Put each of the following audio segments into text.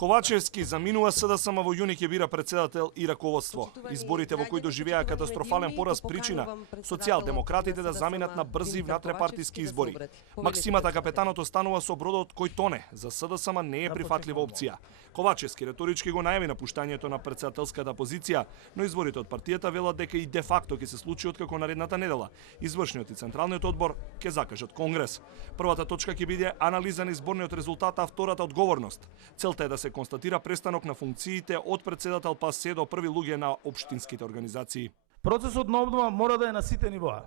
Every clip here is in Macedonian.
Ковачевски заминува СДСМ во јуни ќе бира председател и раководство. Изборите во кои доживеа катастрофален пораз причина социјалдемократите да заминат на брзи внатрепартиски избори. Максимата капетанот останува со бродот кој тоне. За СДСМ не е прифатлива опција. Ковачевски реторички го најави напуштањето на председателската позиција, но изборите од партијата велат дека и де факто ќе се случи откако наредната недела извршниот и централниот одбор ќе закажат конгрес. Првата точка ќе биде анализа на изборниот резултат, а втората одговорност. Целта е да се констатира престанок на функциите од председател па се до први луѓе на општинските организации. Процесот на обнова мора да е на сите нивоа.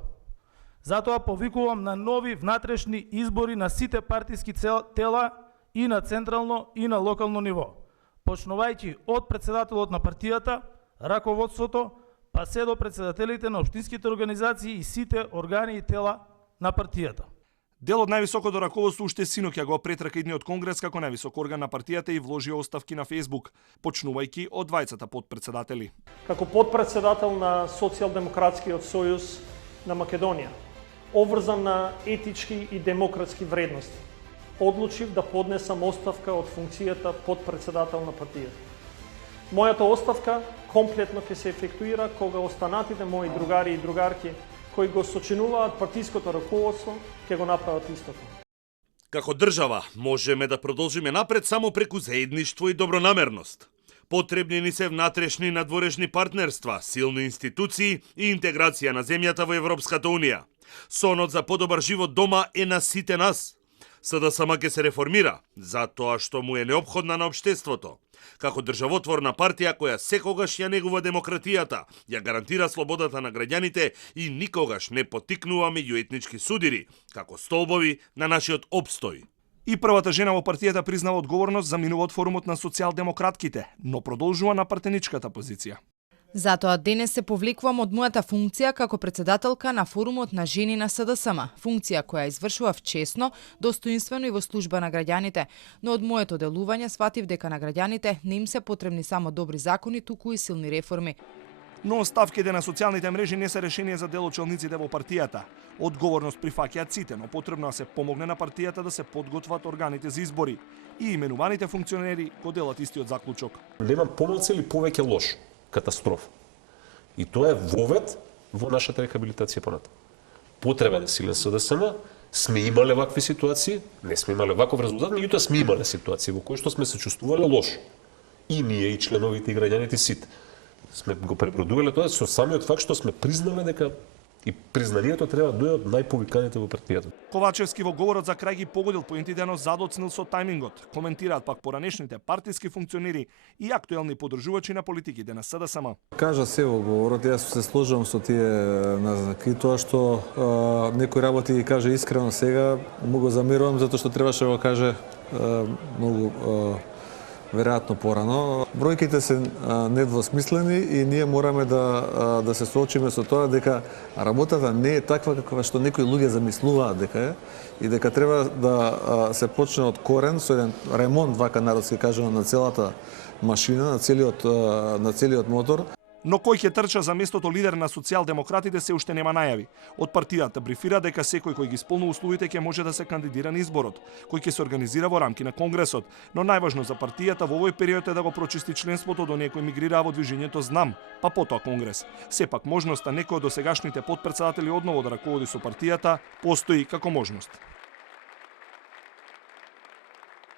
Затоа повикувам на нови внатрешни избори на сите партиски тела и на централно и на локално ниво, почнувајќи од председателот на партијата, раководството, па се до председателите на општинските организации и сите органи и тела на партијата. Дел од највисокото раководство уште синоќа го претрака идниот конгрес како највисок орган на партијата и вложи оставки на Фејсбук, почнувајќи од двајцата подпредседатели. Како подпредседател на Социјалдемократскиот сојуз на Македонија, обврзан на етички и демократски вредности, одлучив да поднесам оставка од функцијата подпредседател на партијата. Мојата оставка комплетно ќе се ефектуира кога останатите мои другари и другарки кои го сочинуваат партиското раководство, ќе го направат истото. Како држава можеме да продолжиме напред само преку заедништво и добронамерност. Потребни ни се внатрешни и надворешни партнерства, силни институции и интеграција на земјата во Европската Унија. Сонот за подобар живот дома е на сите нас. СДСМ ќе се реформира, затоа што му е неопходна на општеството. Како државотворна партија која секогаш ја негува демократијата, ја гарантира слободата на граѓаните и никогаш не поттикнува меѓуетнички судири, како столбови на нашиот опстој. И првата жена во партијата признава одговорност за минува од форумот на социјалдемократките, но продолжува на партеничката позиција. Затоа денес се повлекувам од мојата функција како председателка на форумот на жени на СДСМ, функција која извршував честно, достоинствено и во служба на граѓаните, но од моето делување сватив дека на граѓаните не им се потребни само добри закони, туку и силни реформи. Но оставките на социјалните мрежи не се решение за дел од челниците во партијата. Одговорност прифаќаат сите, но потребно да се помогне на партијата да се подготват органите за избори и именуваните функционери го делат истиот заклучок. Нема помалку или повеќе лош катастрофа. И тоа е вовед во нашата рехабилитација понатаму. Потребен е силен СДСМ, сме имале вакви ситуации, не сме имале ваков резултат, меѓутоа сме имале ситуации во кои што сме се чувствувале лошо. И ние, и членовите, и граѓаните, сите. Сме го пребродувале тоа со самиот факт што сме признале дека и признанието треба да дојде од најповиканите во партијата. Ковачевски во говорот за крај ги погодил поентите, но задоцнил со тајмингот. Коментираат пак поранешните партиски функционери и актуелни подржувачи на политиките на СДСМ. Кажа се во говорот, јас се сложувам со тие назнаки, тоа што некој работи ги каже искрено сега, му го замерувам затоа што требаше да го каже многу веројатно порано. Бројките се недвосмислени и ние мораме да се соочиме со тоа дека работата не е таква каква што некои луѓе замислуваат дека е и дека треба да се почне од корен со еден ремонт, вака народски кажано, на целата машина, на целиот мотор. Но кој ќе трча за местото лидер на социјалдемократите се уште нема најави. Од партијата брифира дека секој кој ги исполнува условите ќе може да се кандидира на изборот, кој ќе се организира во рамки на конгресот. Но најважно за партијата во овој период е да го прочисти членството до некој мигрираа во движењето Знам, па потоа конгрес. Сепак можноста некој од досегашните подпредседатели одново да раководи со партијата постои како можност.